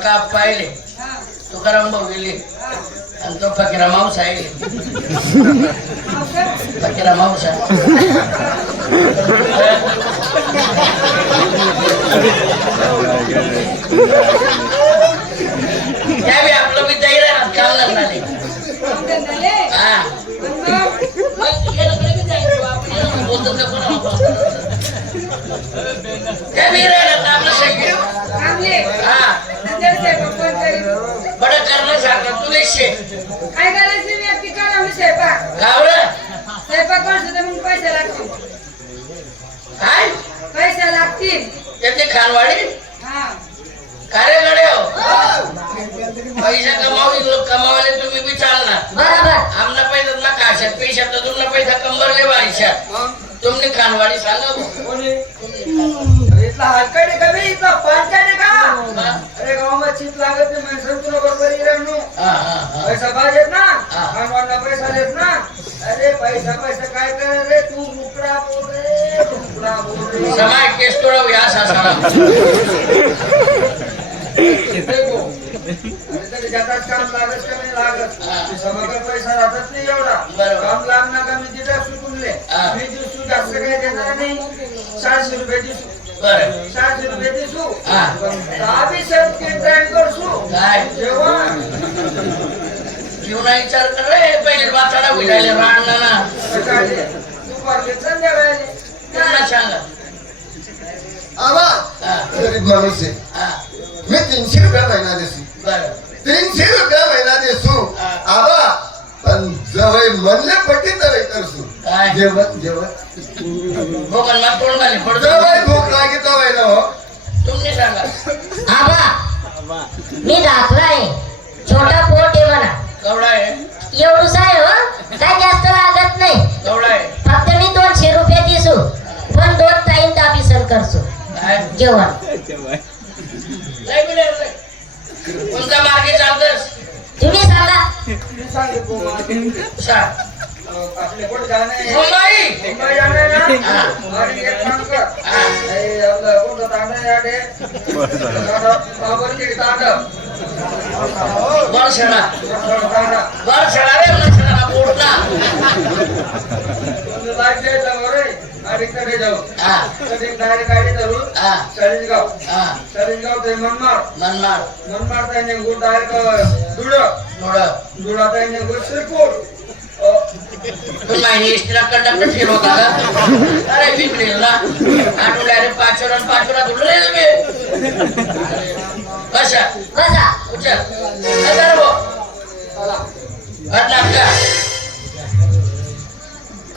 बका पाहिले तुकाराम भाऊ गेले. आणि तो फकीरा माऊस आहे. फकीरा माऊस आपलं मी जाईल काल लागणार हा. बोलतो? त्या पैसे लागतील त्याचे खानवाडी? हा. कार्य गडे हो. पैसा कमावली लोक कमावले तुम्ही बी चालणार. बरोबर. आमना पैसा ना काशात पैशात तर तुमना पैसा कंबरले वायशात तुमने खानवाडी सांगा. इथला हलकडी कमी इथला पालकाने का अरे गावामध्ये चित लागत नाही माणसं तुला बरोबर इराणू हा, हा. पैसा पाहिजेत ना. कामवाला पैसा देत ना अरे पैसा पैसा काय कर रे तू मुकडा बोल रे केस तोडव या सासाला अरे तरी ज्याचाच काम लागत का नाही लागत. ते समाकडे पैसा राहत नाही एवढा. बरोबर. काम लागणार का मी तिथे सुटूनले. मी दिवसू जास्त काही देणार नाही. सहाशे रुपये दिसू. बरं. सहाशे रुपये दिसू. दहा बी शब्द ट्राय करसू. काय जेवण जीवना विचार कर रे पहिले वाचाडा होईल राहणार ना. दुपारले संध्याकाळी. सांगा आबा हा, गरीब माणूस आहे. मी तीनशे रुपया महिना देसू बरं. तीनशे रुपया महिना देसू. आबा पण जवळ म्हणले पट्टी तर करसू काय? जेवण जेवण. भोगन मग तोंड घाली पडतो जवळ भूक लागे तर महिना तुम्ही सांगा. आबा मी दाखला आहे छोटा पोट जेवण. कोणत्या मार्गे चालतस? तुम्ही सांगा. मुंबई मुंबई. जाणे ना. आणि एक काम कर आपलं कोणतं तांडा याडे बाबरची तांडा वर्षणा तांडा वर्षणा रे वर्षणा पोटला. लाइट कडे जाऊ. हा. कधी गाडी धरून हा. सरिंजगाव हा. सरिंजगाव ते मनमाड. मनमाड. मनमाड त्याने गुड डायरेक्ट धुळ. धुळा. गुड श्रीपूर. तू कंडक्टर फिरवता का? अरे पाचोरा आणि